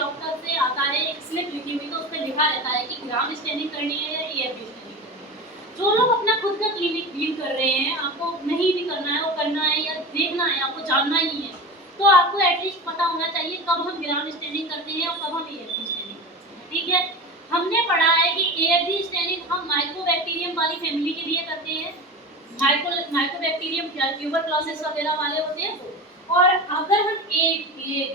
Doctor से आता है एक स्लिप लिखी हुई, तो उस पर लिखा रहता है कि ग्राम स्टेनिंग करनी है या एएफबी स्टेनिंग करनी है। जो लोग अपना खुद का क्लिनिक डील कर रहे हैं, आपको नहीं भी करना है, वो करना है या देखना है, आपको जानना ही है, तो आपको एटलीस्ट पता होना चाहिए कब हम ग्राम स्टेनिंग करते हैं और कब हम एएफबी स्टेनिंग करते हैं। ठीक है, हमने पढ़ा है कि एएफबी स्टेनिंग हम माइक्रोबैक्टीरियम वाली फैमिली के लिए करते हैं, माइक्रोबैक्टीरियम ट्यूबरक्लोसिस वगैरह वाले होते हैं। और अगर हम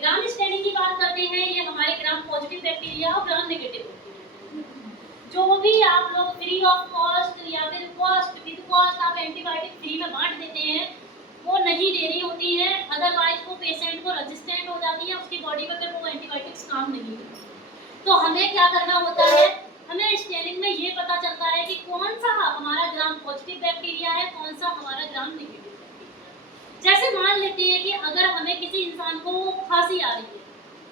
ग्राम स्टेनिंग की बात करते हैं, ये हमारे ग्राम पॉजिटिव बैक्टीरिया और ग्राम नेगेटिव जो भी आप लोग फ्री ऑफ कॉस्ट या फिर कॉस्ट विद कॉस्ट आप एंटीबायोटिक फ्री में बांट देते हैं, वो नहीं देनी होती है, अदरवाइज वो पेशेंट को रेजिस्टेंट हो जाती है, उसकी बॉडी पर फिर वो एंटीबायोटिक्स काम नहीं करती। तो हमें क्या करना होता है, हमें स्टेनिंग में ये पता चलता है कि कौन सा हमारा ग्राम पॉजिटिव बैक्टीरिया है, कौन सा हमारा ग्राम नेगेटिव। जैसे मान लेते हैं कि अगर हमें किसी इंसान को खांसी आ रही है,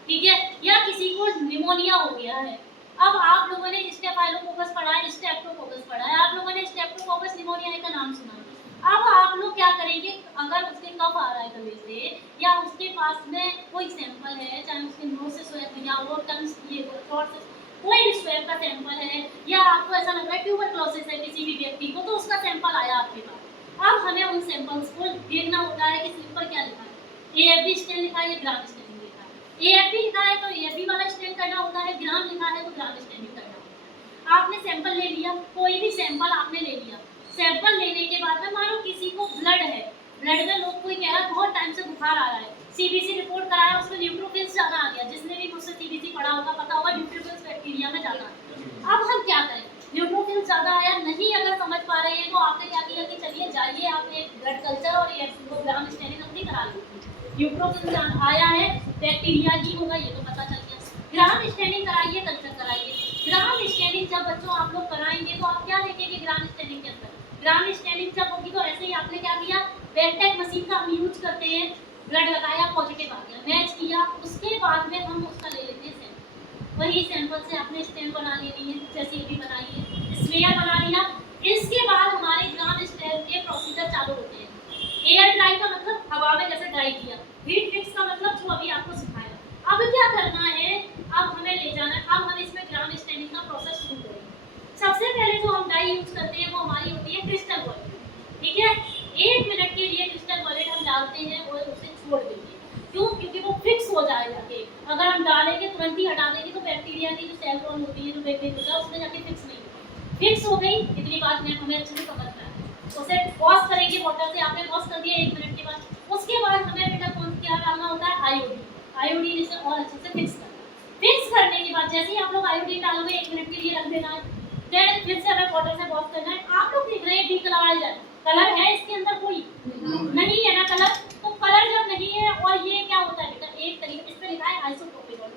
ठीक है, या किसी को निमोनिया हो गया है, अब आप लोगों ने स्टेफाइलोकोकस पढ़ा है, स्ट्रेप्टोकोकस पढ़ा है, आप लोगों ने स्ट्रेप्टोकोकस निमोनिया का नाम सुना है। अब आप लोग क्या करेंगे, अगर उसके कफ आ रहा है गले से या उसके पास में कोई सैंपल है, चाहे उसके नोज से स्वैब या वो टंग से थ्रोट से कोई भी स्वैब का सैंपल है, या आपको ऐसा लग रहा है ट्यूबरक्लोसिस है किसी भी व्यक्ति को, तो उसका सैंपल आया आपके पास। अब हमें उन सैंपल्स को देखना होता है कि स्लिप पर क्या लिखा है, एएफबी स्टेन लिखा है या ग्राम स्टेनिंग लिखा है। एएफबी लिखा है तो एएफबी वाला स्टेन करना होता है, ग्राम लिखा है तो ग्राम स्टेनिंग करना होता है। आपने सैंपल ले लिया, कोई भी सैंपल आपने ले लिया, सैंपल लेने के बाद में मानो किसी को ब्लड है, ब्लड में लोग कोई कह रहा है बहुत टाइम से बुखार आ रहा है, सीबीसी रिपोर्ट कराया, उसमें न्यूट्रोफिल्स ज़्यादा आ गया, जिसने भी मुझसे सीबीसी पढ़ा होगा पता होगा न्यूट्रोफिल्स बैक्टीरिया में ज़्यादा है। अब हम क्या करें, न्यूट्रोफिल्स ज़्यादा आया नहीं अगर समझ पा रहे हैं, तो आपने क्या किया कि चलिए जाइए आप एक ब्लड कल्चर और एक ग्राम स्टेनिंग अपनी करा लीजिए। न्यूट्रोफिल्स आया है, बैक्टीरिया ही होगा ये तो पता चल गया, ग्राम स्टेनिंग कराइए, कल्चर कराइए। ग्राम स्टेनिंग जब बच्चों आप लोग कराएंगे तो आप क्या देखेंगे ग्राम स्टेनिंग के अंदर, ग्राम स्टेनिंग जब होगी तो ऐसे ही आपने क्या किया, वेंटेक मशीन का हम यूज करते हैं, ब्लड लगाया, पॉजिटिव आ गया, मैच किया, उसके बाद में हम उसका ले लेते हैं सैंपल, वही सैंपल से आपने स्टेन बना लेनी है, जैसे भी बनाइए, स्मेयर बना लिया। इसके बाद हमारे ग्राम स्टेन के प्रोसीजर चालू होते हैं। एयर ड्राई का मतलब हवा में जैसे ड्राई किया, हीट फिक्स का मतलब जो अभी आपको सिखाया। अब क्या करना है, अब हमें ले जाना है, अब हम इसमें ग्राम स्टेनिंग का प्रोसेस शुरू करेंगे। सबसे पहले जो हम डाई यूज करते हैं वो हमारी होती है क्रिस्टल वॉलेट, ठीक है, 1 मिनट के लिए क्रिस्टल वॉलेट हम डालते हैं और उसे छोड़ देंगे, क्यों, क्योंकि वो फिक्स हो जाएगा कि अगर हम डालेंगे तुरंत ही हटा देंगे तो बैक्टीरिया की जो सेल वॉल होती है, जो बैक्टीरिया होता है उसमें जाके फिक्स नहीं होगी। फिक्स हो गई, इतनी बात में हमें अच्छे से समझना है। उसे वॉश करेंगे वाटर से, आपने वॉश कर दिया 1 मिनट के बाद, उसके बाद हमें बेटा कौन क्या डालना होता है, आयोडीन, आयोडीन इसे और अच्छे से फिक्स करना। फिक्स करने के बाद जैसे ही आप लोग आयोडीन डालोगे 1 मिनट के लिए रख देना है, देन फिर से हमें वाटर से वॉश करना है। आप लोग देख रहे हैं डीकलराइजर, कलर है इसके अंदर कोई नहीं है ना कलर, तो कलर जब नहीं है, और ये क्या होता है बेटा, एक तरीके इस पे लिखा है आइसोप्रोपिनॉल,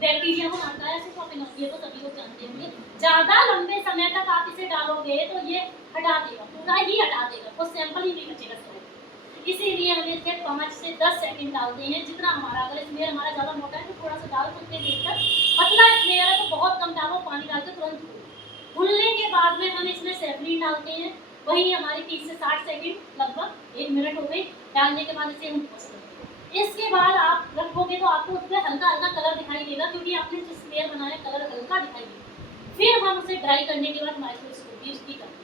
बैक्टीरिया को मारता है आइसोप्रोपिनॉल, ये तो सभी लोग जानते होंगे। ज्यादा लंबे समय तक आप इसे डालोगे तो ये हटा देगा, पूरा ही हटा देगा, कोई सैंपल ही नहीं बचेगा सर। इसीलिए हम इसे 5 से 10 सेकंड डालते हैं, जितना हमारा, अगर स्मेयर हमारा ज्यादा मोटा है तो थोड़ा सा डाल सकते हैं देखकर, पतला स्मेयर है तो बहुत कम डालो, पानी डाल के तुरंत भूनने के बाद में हम इसमें सेफरीन डालते हैं, वही हमारी 30 से 60 सेकंड लगभग 1 मिनट हो गई, डालने के बाद इसे हम वॉश करते हैं। इसके बाद आप रखोगे तो आपको उसमें हल्का हल्का कलर दिखाई देगा, क्योंकि आपने जो स्मेयर बनाया कलर हल्का दिखाई देगा। फिर हम उसे ड्राई करने के बाद माइक्रोस्कोपी उसकी करते हैं।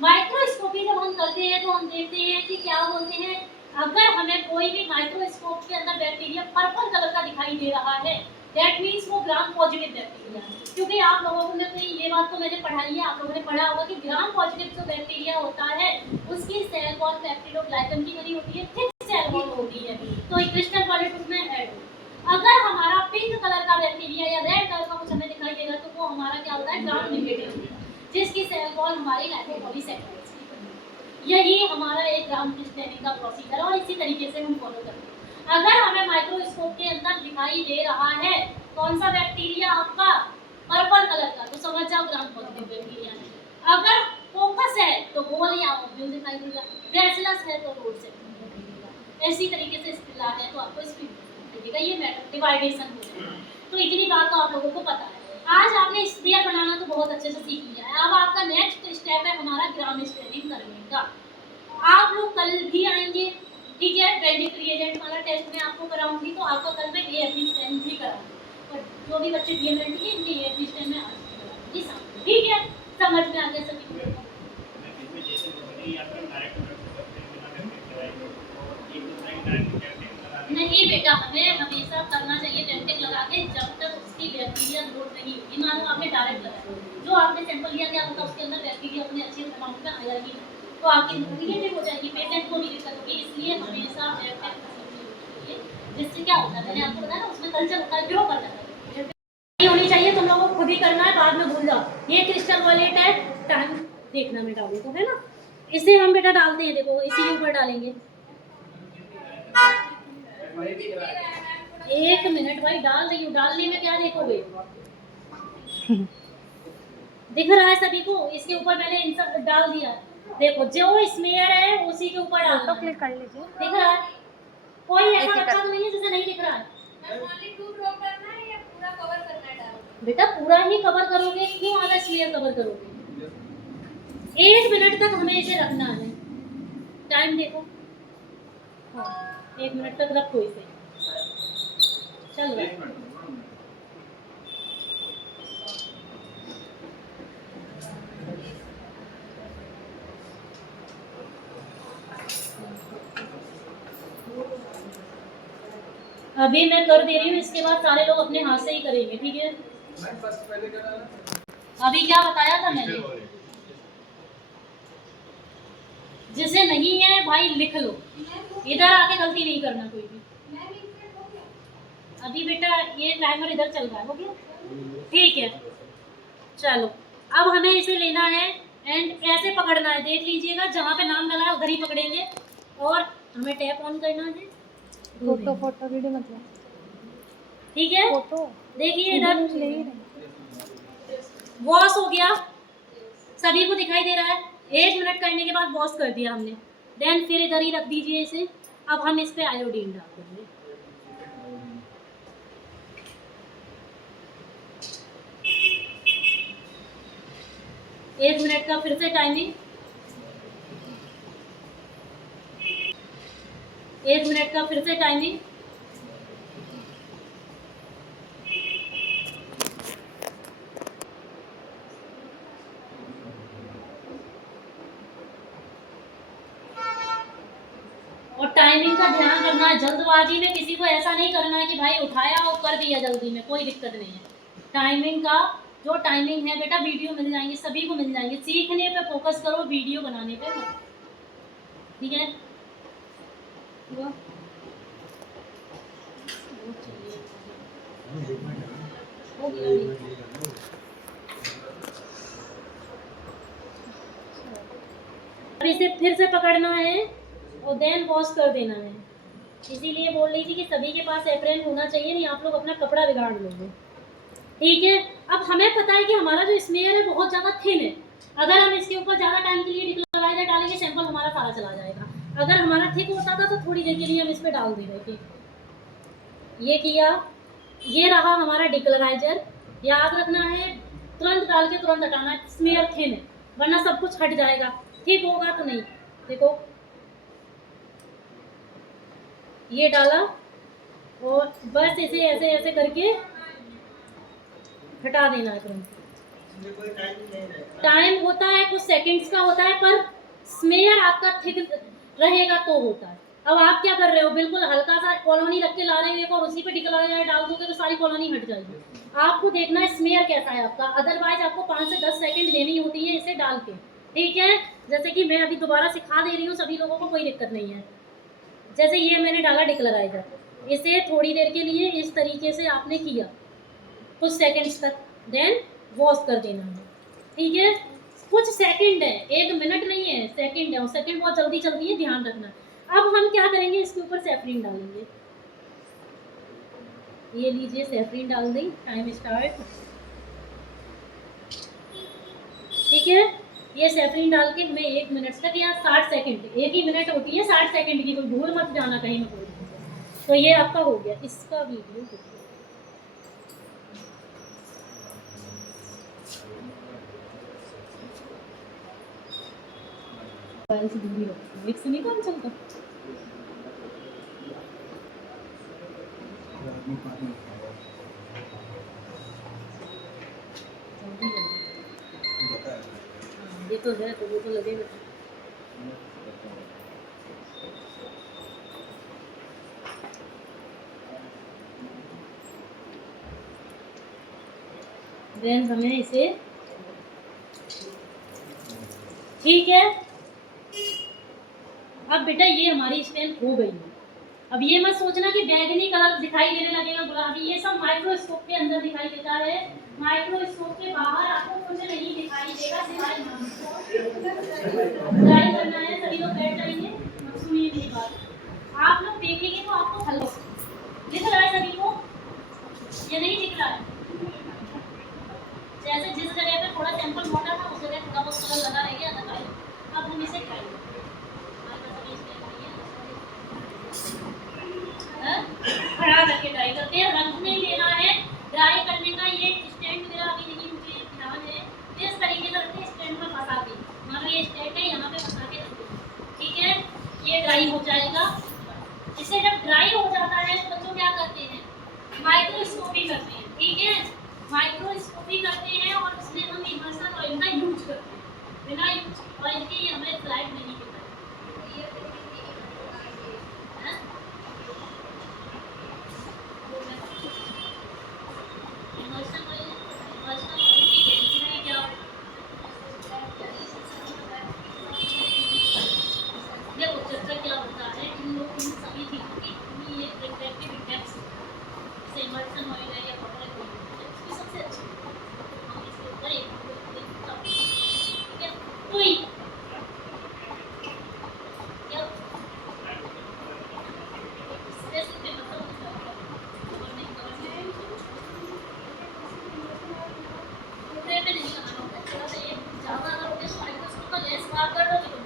माइक्रोस्कोपी जब हम करते हैं तो हम देखते हैं कि क्या बोलते हैं, अगर हमें कोई भी माइक्रोस्कोप के अंदर बैक्टीरिया पर्पल कलर का दिखाई दे रहा है, दैट मीन्स वो ग्राम पॉजिटिव बैक्टीरिया है। क्योंकि आप लोगों को मैं ये बात तो मैंने पढ़ाई है, आप लोगों ने पढ़ा होगा कि ग्राम पॉजिटिव जो बैक्टीरिया होता है उसकी सेल वॉल पेप्टिडोग्लाइकन की बनी होती है, थिक सेल वॉल होती है, तो क्रिस्टल वॉलेट उसमें ऐड हो। अगर हमारा पिंक कलर का बैक्टीरिया या रेड कलर का कुछ हमें दिखाई देगा तो वो हमारा क्या होता है, ग्राम नेगेटिव, जिसकी सेल वॉल हमारी लाइपोपॉलीसैकेराइड्स की बनी है। यही हमारा एक ग्राम स्टेनिंग का प्रोसीजर है और इसी तरीके से हम फॉलो करते हैं। अगर हमें माइक्रोस्कोप के अंदर दिखाई दे रहा है कौन सा बैक्टीरिया आपका पर्पल कलर का, तो समझ जाओ ग्राम पॉजिटिव बैक्टीरिया है। अगर फोकस है तो गोल या ओव्यूल दिखाई देगा, बैसिलस है तो रोड से दिखेगा, ऐसी तरीके से स्पिला है तो आपको स्पिल दिखेगा। ये मेथड डिवाइडेशन हो जाएगा। तो इतनी बात तो आप लोगों को पता है। आज आपने स्पीयर बनाना तो बहुत अच्छे से सीख लिया है। अब आपका नेक्स्ट स्टेप है हमारा ग्राम स्टेनिंग करने का। आप लोग कल भी आएंगे, ठीक है, वेंडिक रिएजेंट वाला टेस्ट मैं आपको कराऊंगी, तो आपका कल मैं एएफबी स्टेनिंग भी कराऊंगी। जो भी बच्चे डीएमएलटी है इनके ये स्टैंड में ये सामने, ठीक है, समझ में आ गया सभी को। नहीं बेटा, हमें हमेशा करना चाहिए टेंटिंग लगा के जब तक उसकी बैक्टीरिया ग्रोथ नहीं होगी। मान लो आपने डायरेक्ट लगाया, जो आपने सैंपल लिया क्या होता उसके अंदर बैक्टीरिया अपने अच्छे अमाउंट में आ जाएगी, तो आपकी निगेटिव हो जाएगी, पेशेंट को भी दिक्कत होगी। इसलिए हमेशा जिससे क्या होता है, मैंने आपको बताया ना, उसमें कल्चर होता है, ग्रो कर जाता है। ये होनी चाहिए, तुम लोगों को खुद ही करना है, बाद में भूल जाओ। ये क्रिस्टल वॉलेट है, टाइम देखना मैं डालू तो है ना, इसे हम बेटा डालते हैं, देखो इसी के ऊपर डालेंगे। 1 मिनट भाई, डाल रही हूँ, डालने में क्या देखोगे दिख रहा है सभी को, इसके ऊपर मैंने इंसर्ट डाल दिया, देखो जो स्मेयर है उसी के ऊपर डालना है, क्लिक कर लीजिए, दिख रहा है, कोई ऐसा बच्चा तो नहीं है जिसे नहीं दिख रहा है। बेटा पूरा ही कवर करोगे, क्यों आधा स्मेयर कवर करोगे? 1 मिनट तक हमें इसे रखना है, टाइम देखो, हाँ 1 मिनट तक रखो इसे, चल रहा है। अभी मैं कर दे रही हूँ, इसके बाद सारे लोग अपने हाथ से ही करेंगे, ठीक है? अभी क्या बताया था मैंने, जिसे नहीं है भाई लिख लो, इधर आके गलती नहीं करना कोई भी। अभी बेटा ये टाइमर इधर चल रहा है, हो गया, ठीक है। चलो अब हमें इसे लेना है एंड ऐसे पकड़ना है, देख लीजिएगा जहाँ पे नाम लगा है उधर ही पकड़ेंगे, और हमें टैप ऑन करना है, फोटो वीडियो मतलब, ठीक है? फोटो देखिए इधर वॉश हो गया, सभी को दिखाई दे रहा है। 1 मिनट करने के बाद वॉश कर दिया हमने, देन फिर इधर ही रख दीजिए इसे। अब हम इस पे आयोडीन डाल देंगे, एक मिनट का फिर से टाइमिंग, 1 मिनट का फिर से टाइमिंग, और टाइमिंग का ध्यान रखना है, जल्दबाजी में किसी को ऐसा नहीं करना है कि भाई उठाया और कर दिया जल्दी में, कोई दिक्कत नहीं है। टाइमिंग का जो टाइमिंग है बेटा, वीडियो मिल जाएंगे, सभी को मिल जाएंगे, सीखने पे फोकस करो, वीडियो बनाने पे मत, ठीक है? अब इसे फिर से पकड़ना है और देन वॉश कर देना है, इसीलिए बोल रही थी कि सभी के पास एप्रन होना चाहिए, नहीं आप लोग अपना कपड़ा बिगाड़ लोगे, ठीक है? अब हमें पता है कि हमारा जो स्मेयर है बहुत ज़्यादा थिन है, अगर हम इसके ऊपर ज़्यादा टाइम के लिए डिक्लोराइजर डालेंगे सैंपल हमारा सारा चला जाएगा। अगर हमारा थिक होता था तो थोड़ी देर के लिए हम इस पर डाल दे रहे थे, ये किया, ये रहा हमारा डिक्लोराइजर, याद रखना है तुरंत डाल के तुरंत हटाना है, स्मेयर थिन है वरना सब कुछ हट जाएगा, ठीक होगा तो नहीं। देखो ये डाला और बस इसे ऐसे ऐसे करके हटा देना है तुरंत। टाइम होता है कुछ सेकंड्स का होता है, पर स्मेयर आपका थिक रहेगा तो होता है। अब आप क्या कर रहे हो, बिल्कुल हल्का सा कॉलोनी रख के ला रहे हो और उसी पे डिक्लोराइजर डाल दोगे तो सारी कॉलोनी हट जाएगी। आपको देखना है स्मेयर कैसा है आपका, अदरवाइज आपको 5 से 10 सेकंड देनी होती है इसे डाल के, ठीक है? जैसे कि मैं अभी दोबारा सिखा दे रही हूँ सभी लोगों को, कोई दिक्कत नहीं है। जैसे ये मैंने डाला डिक्लोराइजर, इसे थोड़ी देर के लिए इस तरीके से आपने किया कुछ सेकंड्स तक, देन वॉश कर देना है, ठीक है? कुछ सेकंड है, 1 मिनट नहीं है, सेकंड है, और सेकंड बहुत जल्दी चलती है, ध्यान रखना। अब हम क्या करेंगे, इसके ऊपर सैफरीन डालेंगे, ये लीजिए सैफरीन डाल दी, टाइम स्टार्ट, ठीक है? ये सैफरीन डाल के मैं 1 मिनट तक या 60 सेकंड, 1 ही मिनट होती है 60 सेकंड की, कोई भूल मत जाना कहीं में कोई। तो ये आपका हो गया, इसका वीडियो मोबाइल से दूरी रखो, मिक्स नहीं काम चलता। तो है तो वो तो लगेगा। देन हमें इसे, ठीक है। अब बेटा ये हमारी स्ट्रेंथ हो गई है। अब ये मत सोचना कि बैगनी कलर दिखाई देने लगेगा, गुलाबी, ये सब माइक्रोस्कोप के अंदर दिखाई देता है। माइक्रोस्कोप के बाहर आपको कुछ नहीं दिखाई देगा सिवाय नाम। ट्राई करना है, सभी लोग बैठ जाएंगे। अब सुनिए मेरी बात, आप लोग देखेंगे तो आपको हल्का दिख रहा है सभी को, ये नहीं दिख रहा है। जैसे जिस जगह पे थोड़ा सैंपल मोटा था उस जगह थोड़ा बहुत कलर लगा रह गया, अब हम इसे खाएंगे। खड़ा करके ड्राई करते हैं, रंग नहीं लेना है। ड्राई करने का ये स्टैंड मेरा अभी नहीं मुझे ध्यान है, इस तरीके से रखते हैं स्टैंड में फंसा के, मान लो ये स्टैंड है यहाँ पे फंसा के रखते हैं, ठीक है। ये ड्राई हो जाएगा। इसे जब ड्राई हो जाता है तो बच्चों क्या करते हैं, माइक्रोस्कोपी करते हैं, ठीक है। माइक्रोस्कोपी करते हैं और उसमें हम इमर्सन ऑयल का यूज करते हैं। बिना यूज ऑयल के ये हमें फ्लाइट नहीं मिलता है। इमर्सन ऑयल की डेंसिटी क्या होती है, देखो चक्कर क्या होता है इन सभी चीज़ों की, ये रिफ्लेक्टिव इंडेक्स से इमर्सन ऑयल है या वाटर है सबसे अच्छी हम इसके ऊपर एक ठीक है। तो क्या स्ट्रेस पे मतलब पे नहीं लगाना होता, थोड़ा सा ये ज़्यादा अगर होते तो माइक्रोस्कोप का लेंस खराब कर दोगे तुम।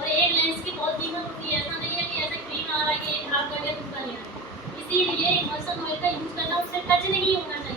और एक लेंस की बहुत कीमत होती है, ऐसा नहीं है कि ऐसे क्रीम आ रहा है कि एक खराब कर दिया दूसरा लेना है। इसीलिए इमर्सन ऑयल का यूज़ करना, उससे टच नहीं होना चाहिए।